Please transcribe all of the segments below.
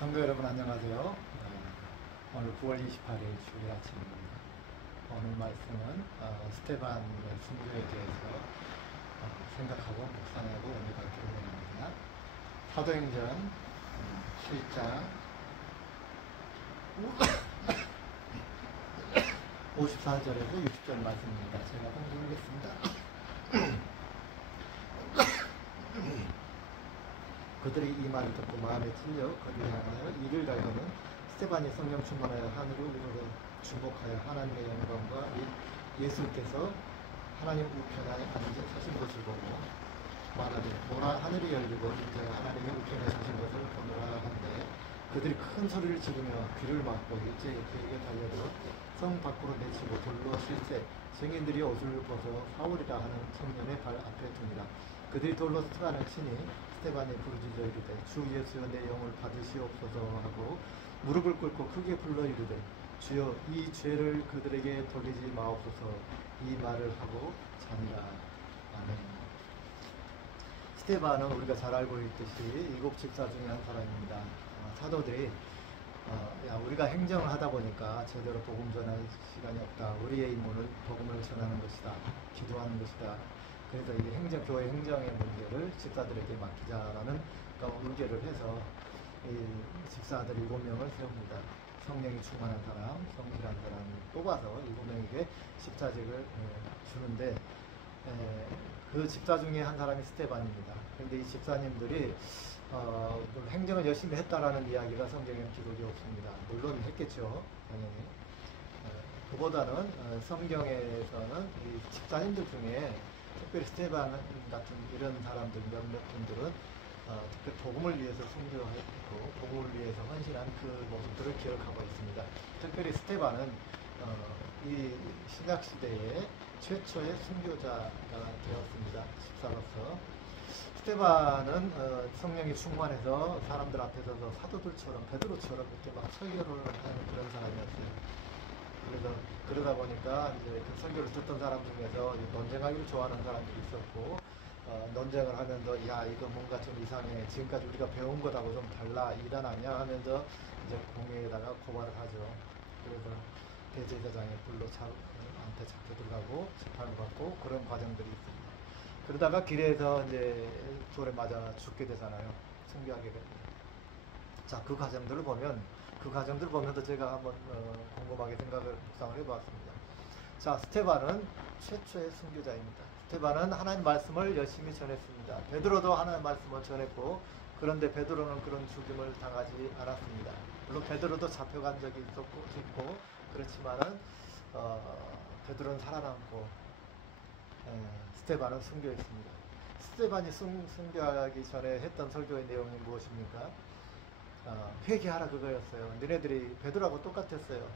성도 여러분 안녕하세요. 오늘 9월 28일 주일 아침입니다. 오늘 말씀은 스테반의 순교에 대해서 생각하고 묵상하고 오늘 받기로 원합니다. 사도행전 7장 54절에서 60절 말씀입니다. 제가 봉독하겠습니다. 그들이 이 말을 듣고 마음에 찔려 거리를 향하여 이를 갈고는 스테반이 성령 충만하여 하늘을 우러러 주목하여 하나님의 영광과 예수께서 하나님 우편에 앉아 서신 것을 보고 말하되 보라 하늘이 열리고 인자가 하나님의 우편에 서신 것을 보노라 한데 그들이 큰 소리를 지르며 귀를 막고 일제히 그에게 달려들어 성 밖으로 내치고 돌로 실세 증인들이 옷을 벗어 사울이라 하는 청년의 발 앞에 둡니다. 그들이 돌로 스테반을 치니 스테반이 부르짖어 이르되 주 예수여 내 영을 받으시옵소서 하고 무릎을 꿇고 크게 불러 이르되 주여 이 죄를 그들에게 돌리지 마옵소서 이 말을 하고 자니라. 아멘. 스테반은 우리가 잘 알고 있듯이 일곱 집사 중에 한 사람입니다. 사도들이 우리가 행정을 하다 보니까 제대로 복음 전할 시간이 없다. 우리의 임무는 복음을 전하는 것이다. 기도하는 것이다. 그래서 이 교회 행정의 문제를 집사들에게 맡기자라는 의결을 해서 이 집사들 7명을 세웁니다. 성령이 충만한 사람, 성실한 사람 뽑아서 7명에게 집사직을 주는데 그 집사 중에 한 사람이 스테반입니다. 그런데 이 집사님들이 행정을 열심히 했다라는 이야기가 성경에 기록이 없습니다. 물론 했겠죠, 당연히. 그보다는 성경에서는 이 집사님들 중에 특별히 스테반 같은 이런 사람들 몇몇 분들은 특별히 복음을 위해서 순교했고 복음을 위해서 헌신한 그 모습들을 기억하고 있습니다. 특별히 스테반은 이 신약 시대의 최초의 순교자가 되었습니다. 집사로서. 스테반은 성령이 충만해서 사람들 앞에 서서 사도들처럼 베드로처럼 이렇게 막 설교를 하는 그런 사람이었어요. 그러다 보니까 이제 그 설교를 듣던 사람 중에서 논쟁하기를 좋아하는 사람들이 있었고, 논쟁을 하면서 야 이거 뭔가 좀 이상해, 지금까지 우리가 배운 것하고 좀 달라, 이단 아니야 하면서 이제 공회에다가 고발을 하죠. 그래서 대제사장의 불로 한테 잡혀 들어가고 재판을 받고 그런 과정들이 있습니다. 그러다가 길에서 이제 돌에 맞아 죽게 되잖아요. 순교하게 됩니다. 자, 그 과정들을 보면서 제가 한번 곰곰하게 묵상을 해보았습니다. 자, 스테반은 최초의 순교자입니다. 스테반은 하나님 말씀을 열심히 전했습니다. 베드로도 하나님 말씀을 전했고, 그런데 베드로는 그런 죽임을 당하지 않았습니다. 물론 베드로도 잡혀간 적이 있고 그렇지만은 베드로는 살아남고 스테반은 순교했습니다. 스테반이 순교하기 전에 했던 설교의 내용이 무엇입니까? 회개하라 그거였어요. 너네들이 베드로하고 똑같았어요.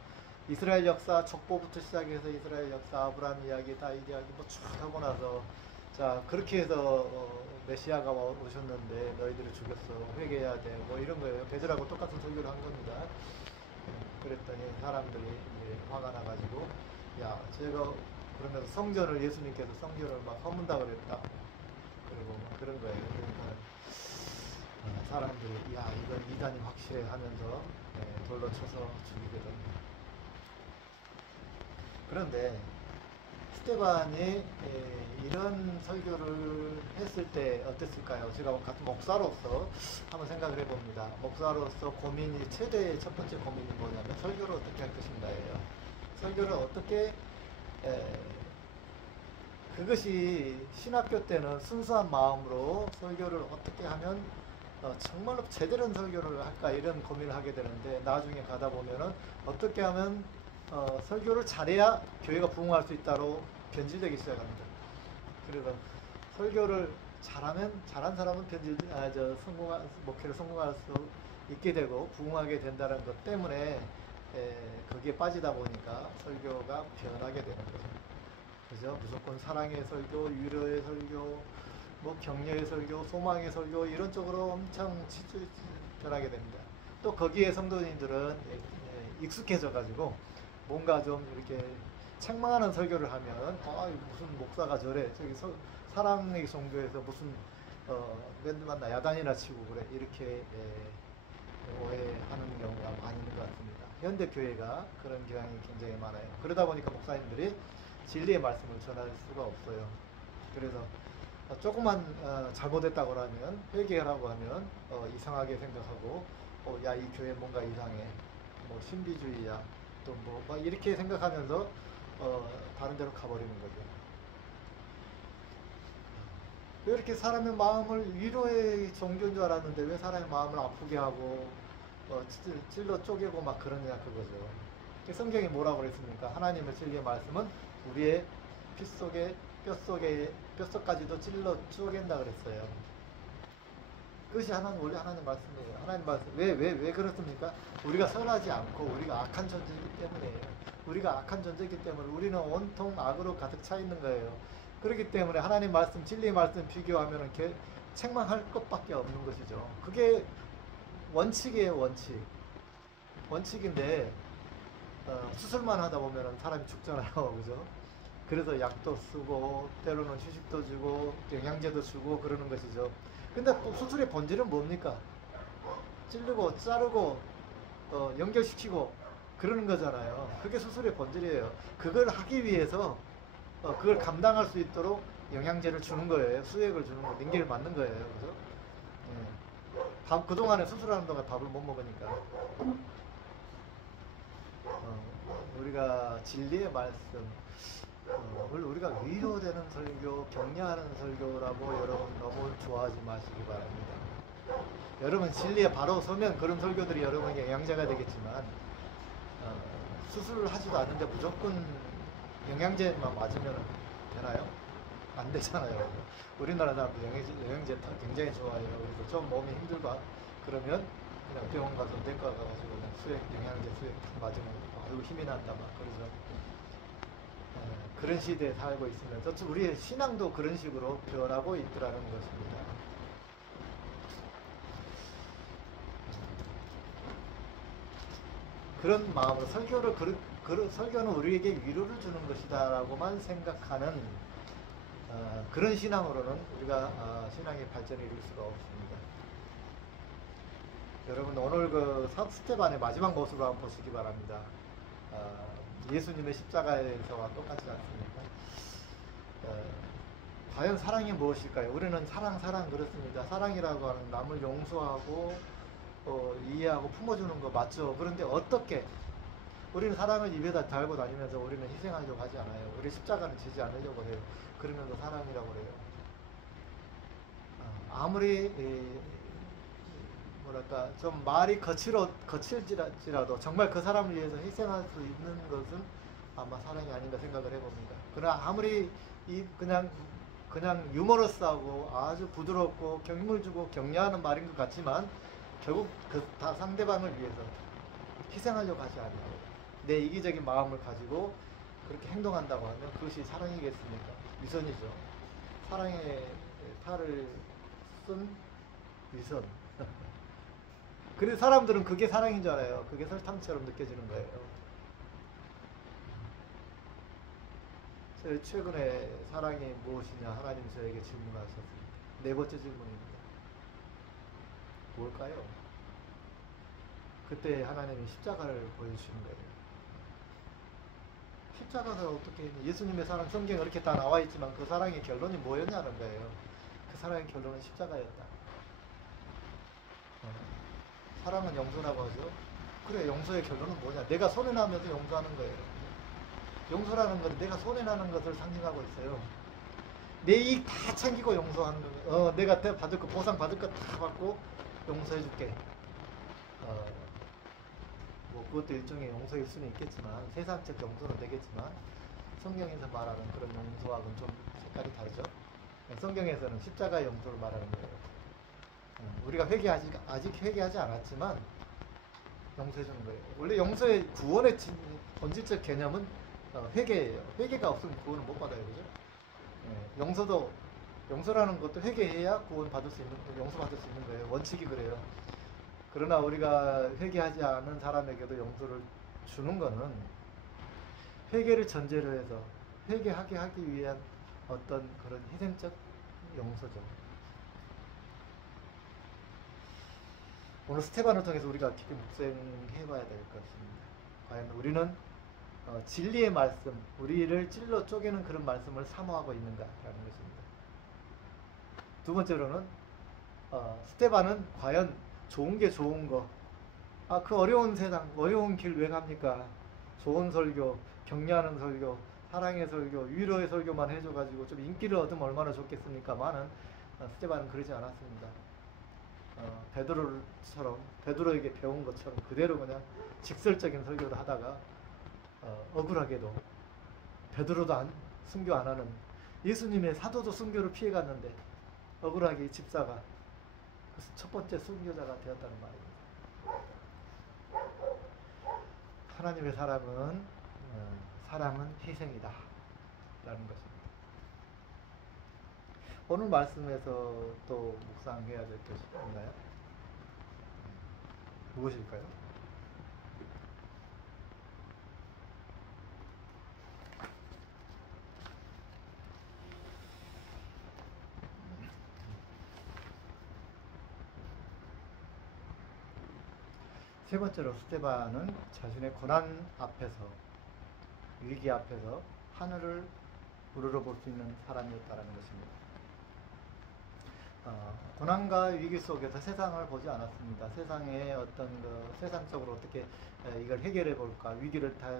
이스라엘 역사 족보부터 시작해서 이스라엘 역사 아브라함 이야기 다윗 이야기 쭉 하고 나서 자 그렇게 해서 메시아가 오셨는데 너희들이 죽였어, 회개해야 돼, 뭐 이런 거예요. 베드로하고 똑같은 설교를 한 겁니다. 그랬더니 사람들이 이제 화가 나가지고 야 제가 그러면서 성전을 예수님께서 성전을 막 허문다 그랬다, 그리고 그런 거예요. 그러니까 사람들이 야 이건 이단이 확실해 하면서 돌로 쳐서 죽이게 됩니다. 그런데 스테반이 이런 설교를 했을 때 어땠을까요? 제가 같은 목사로서 한번 생각을 해봅니다. 목사로서 고민이 최대의 첫 번째 고민이 뭐냐면 설교를 어떻게 할 것인가예요. 설교를 어떻게 그것이 신학교 때는 순수한 마음으로 설교를 어떻게 하면 정말로 제대로 된 설교를 할까 이런 고민을 하게 되는데 나중에 가다 보면은 어떻게 하면 설교를 잘해야 교회가 부흥할 수 있다로 변질되기 시작합니다. 그래서 설교를 잘한 사람은 목회를 성공할 수 있게 되고 부흥하게 된다는 것 때문에 거기에 빠지다 보니까 설교가 변하게 되는 거죠. 그죠? 무조건 사랑의 설교, 위로의 설교, 뭐 격려의 설교, 소망의 설교 이런 쪽으로 엄청 변하게 됩니다. 또 거기에 성도님들은 익숙해져 가지고 뭔가 좀 이렇게 책망하는 설교를 하면 무슨 목사가 저래, 저기 사랑의 종교에서 무슨 맨날 야단이나 치고 그래, 이렇게 오해하는 경우가 많이 있는 것 같습니다. 현대 교회가 그런 경향이 굉장히 많아요. 그러다 보니까 목사님들이 진리의 말씀을 전할 수가 없어요. 그래서 조금만 잘못했다고 하면, 회개하라고 하면 이상하게 생각하고, 야, 이 교회 뭔가 이상해, 뭐 신비주의야, 또 뭐 막 이렇게 생각하면서 다른 데로 가버리는 거죠. 왜 이렇게 사람의 마음을, 위로의 종교인 줄 알았는데 왜 사람의 마음을 아프게 하고 찔러 쪼개고 막 그러냐, 그거죠. 성경이 뭐라고 그랬습니까? 하나님의 진리의 말씀은 우리의 피 속에, 뼛속까지도 찔러 쪼갠다 그랬어요. 그것이 원래 하나님 말씀이에요. 하나님 말씀. 왜 그렇습니까? 우리가 선하지 않고 우리가 악한 존재이기 때문이에요. 우리가 악한 존재이기 때문에 우리는 온통 악으로 가득 차 있는 거예요. 그렇기 때문에 하나님 말씀, 진리의 말씀 비교하면 책망할 것밖에 없는 것이죠. 그게 원칙이에요, 원칙. 원칙인데, 수술만 하다 보면 사람이 죽잖아요. 그죠? 그래서 약도 쓰고, 때로는 휴식도 주고, 영양제도 주고, 그러는 것이죠. 근데 수술의 본질은 뭡니까? 찌르고, 자르고, 연결시키고, 그러는 거잖아요. 그게 수술의 본질이에요. 그걸 하기 위해서, 그걸 감당할 수 있도록 영양제를 주는 거예요. 수액을 주는 거, 링겔을 맞는 거예요. 그죠? 그동안에 수술하는 동안 밥을 못 먹으니까. 우리가 진리의 말씀, 우리가 위로되는 설교, 격려하는 설교라고 여러분 너무 좋아하지 마시기 바랍니다. 여러분 진리에 바로 서면 그런 설교들이 여러분에게 영양제가 되겠지만, 수술을 하지도 않는데 무조건 영양제만 맞으면 되나요? 안 되잖아요. 우리나라 사람들 영양제 굉장히 좋아해요. 그래서 좀 몸이 힘들다 그러면 그냥 병원 가서 내과 가가지고 그냥 영양제 수액 맞으면 아이고 힘이 난다 막 그러죠. 그런 시대에 살고 있으면서 우리의 신앙도 그런 식으로 변하고 있더라는 것입니다. 그런 마음으로 설교는 우리에게 위로를 주는 것이다라고만 생각하는 그런 신앙으로는 우리가 신앙의 발전을 이룰 수가 없습니다. 여러분 오늘 그 스테반의 마지막 모습을 한번 보시기 바랍니다. 예수님의 십자가에서와 똑같지 않습니까? 과연 사랑이 무엇일까요? 우리는 사랑 그렇습니다. 사랑이라고 하는 남을 용서하고 이해하고 품어주는 거 맞죠? 그런데 어떻게 우리는 사랑을 입에다 달고 다니면서 우리는 희생하려고 하지 않아요. 우리 십자가는 지지 않으려고 해요. 그러면서 사랑이라고 그래요. 아무리 뭐랄까 좀 말이 거칠지라도 정말 그 사람을 위해서 희생할 수 있는 것은 아마 사랑이 아닌가 생각을 해봅니다. 그러나 아무리 그냥 유머러스하고 아주 부드럽고 힘을 주고 격려하는 말인 것 같지만 결국 다 상대방을 위해서 희생하려고 하지 않아요. 내 이기적인 마음을 가지고 그렇게 행동한다고 하면 그것이 사랑이겠습니까? 위선이죠. 사랑의 탈을 쓴 위선. 그래서 사람들은 그게 사랑인 줄 알아요. 그게 설탕처럼 느껴지는 거예요. 최근에 사랑이 무엇이냐 하나님 저에게 질문하셨습니다. 4번째 질문입니다. 뭘까요? 그때 하나님이 십자가를 보여주시는 거예요. 십자가가 어떻게 예수님의 사랑 성경에 이렇게 다 나와 있지만 그 사랑의 결론이 뭐였냐는 거예요. 그 사랑의 결론은 십자가였다. 사랑은 용서라고 하죠. 그래, 용서의 결론은 뭐냐? 내가 손해나면서 용서하는 거예요. 용서라는 것은 내가 손해나는 것을 상징하고 있어요. 내 이익 다 챙기고 용서하는 거예요. 내가 받을 거, 보상 받을 거 다 받고 용서해줄게. 뭐 그것도 일종의 용서일 수는 있겠지만 세상적 용서는 되겠지만 성경에서 말하는 그런 용서하고는 좀 색깔이 다르죠. 성경에서는 십자가의 용서를 말하는 거예요. 우리가 아직 회개하지 않았지만 용서해 주는 거예요. 원래 용서의 구원의 본질적 개념은 회개예요. 회개가 없으면 구원을 못 받아요. 그죠? 용서라는 것도 회개해야 용서받을 수 있는 거예요. 원칙이 그래요. 그러나 우리가 회개하지 않은 사람에게도 용서를 주는 것은 회개를 전제로 해서 회개하게 하기 위한 어떤 그런 희생적 용서죠. 오늘 스테반을 통해서 우리가 깊이 묵상해 봐야 될 것입니다. 과연 우리는 진리의 말씀, 우리를 찔러 쪼개는 그런 말씀을 사모하고 있는가라는 것입니다. 두 번째로는 스테반은 과연 좋은 게 좋은 거, 그 어려운 세상, 어려운 길 왜 갑니까? 좋은 설교, 격려하는 설교, 사랑의 설교, 위로의 설교만 해줘가지고 좀 인기를 얻으면 얼마나 좋겠습니까만은 스테반은 그러지 않았습니다. 베드로처럼, 베드로에게 배운 것처럼 그대로 그냥 직설적인 설교를 하다가 억울하게도 베드로도 순교 안 하는, 예수님의 사도도 순교를 피해갔는데 억울하게 집사가 첫 번째 순교자가 되었다는 말입니다. 하나님의 사랑은 희생이다 라는 것입니다. 오늘 말씀에서 또 묵상해야 될 것이 있나요? 무엇일까요? 세 번째로 스테반은 자신의 고난 앞에서, 위기 앞에서 하늘을 우러러볼 수 있는 사람이었다는 것입니다. 고난과 위기 속에서 세상을 보지 않았습니다. 세상의 어떤 세상적으로 어떻게 이걸 해결해 볼까, 위기를 다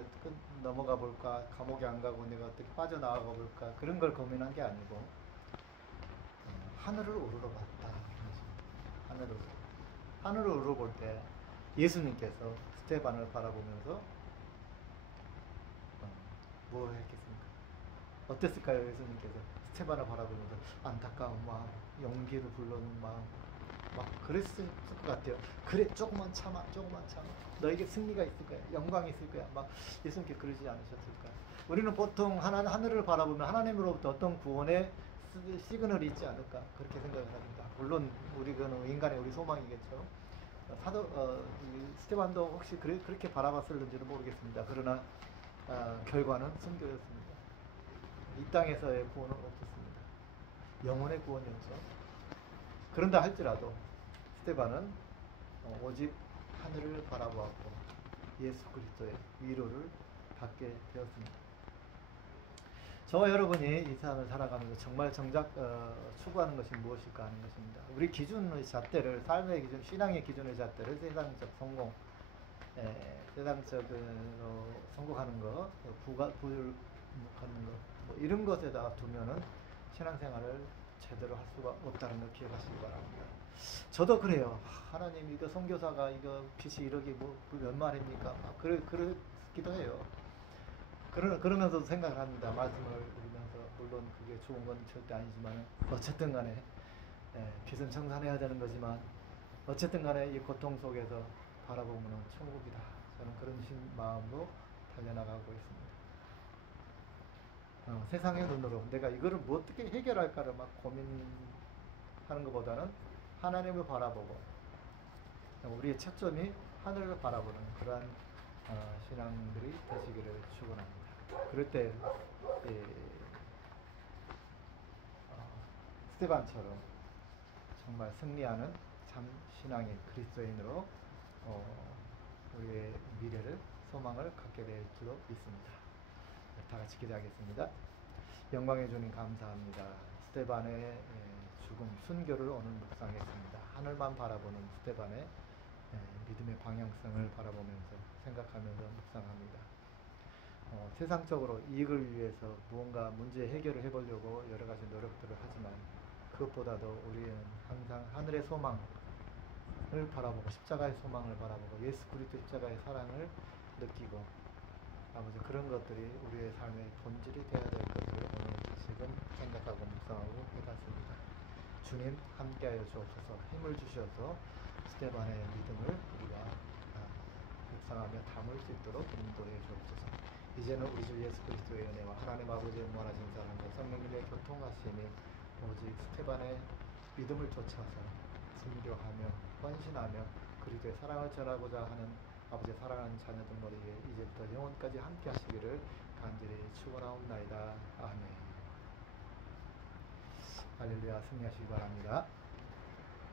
넘어가 볼까, 감옥에 안 가고 내가 어떻게 빠져나가 볼까, 그런 걸 고민한 게 아니고 하늘을 우러러봤다. 하늘을 우러볼 때 예수님께서 스테반을 바라보면서 뭐 했겠습니까? 어땠을까요? 예수님께서 스테반을 바라보면서 안타까운 마음, 용기를 불러는 마음, 막 그랬을 것 같아요. 그래, 조금만 참아. 너에게 승리가 있을 거야. 영광이 있을 거야. 막 예수님께 그러지 않으셨을까요? 우리는 보통 하늘을 바라보면 하나님으로부터 어떤 구원의 시그널이 있지 않을까, 그렇게 생각을 합니다. 물론 우리는 인간의 우리 소망이겠죠. 스테반도 혹시 그렇게 바라봤을는지는 모르겠습니다. 그러나 결과는 순교였습니다. 이 땅에서의 구원은 없었습니다. 영혼의 구원이었죠. 그런다 할지라도 스테반은 오직 하늘을 바라보았고 예수 그리스도의 위로를 받게 되었습니다. 저와 여러분이 이 세상을 살아가면서 정말 정작 추구하는 것이 무엇일까 하는 것입니다. 우리 기준의 잣대를, 삶의 기준, 신앙의 기준의 잣대를 세상적 성공, 세상적으로 성공하는 것, 부를 갖는 것, 뭐 이런 것에다 두면은 신앙생활을 제대로 할 수가 없다는 걸 기억하시기 바랍니다. 저도 그래요. 하나님, 이거 선교사가 이거 빚이 1억이 몇 말입니까? 그러기도 해요. 그러면서도 생각을 합니다. 말씀을 드리면서, 물론 그게 좋은 건 절대 아니지만 어쨌든 간에 빚은 청산해야 되는 거지만 어쨌든 간에 이 고통 속에서 바라보면 천국이다. 저는 그런 마음으로 달려나가고 있습니다. 세상의 눈으로 내가 이거를 뭐 어떻게 해결할까를 막 고민하는 것보다는 하나님을 바라보고 우리의 초점이 하늘을 바라보는 그러한 신앙들이 되시기를 축원합니다. 그럴 때 스테반처럼 정말 승리하는 참 신앙인 그리스도인으로 우리의 미래를, 소망을 갖게 될 줄로 믿습니다. 다 같이 기도하겠습니다. 영광의 주님 감사합니다. 스테반의 죽음, 순교를 오늘 묵상했습니다. 하늘만 바라보는 스테반의 믿음의 방향성을 바라보면서 생각하면서 묵상합니다. 세상적으로 이익을 위해서 무언가 문제 해결을 해보려고 여러 가지 노력들을 하지만 그것보다도 우리는 항상 하늘의 소망을 바라보고 십자가의 소망을 바라보고 예수 그리스도 십자가의 사랑을 느끼고 아버지, 그런 것들이 우리의 삶의 본질이 되어야 될 것을 오늘 다시금 생각하고 묵상하고 해봤습니다. 주님 함께하여 주옵소서. 힘을 주셔서 스테반의 믿음을 우리가 묵상하며 담을 수 있도록 인도해 주옵소서. 이제는 우리 주 예수 그리스도의 은혜와 하나님 아버지의 무한하신 사랑과 성령님의 교통하심이 오직 스테반의 믿음을 쫓아서 순교하며 헌신하며 그리스도의 사랑을 전하고자 하는 아버지의 사랑하는 자녀들 머리에 이제부터 영원까지 함께 하시기를 간절히 축원하옵나이다. 아멘. 할렐루야. 승리하시기 바랍니다.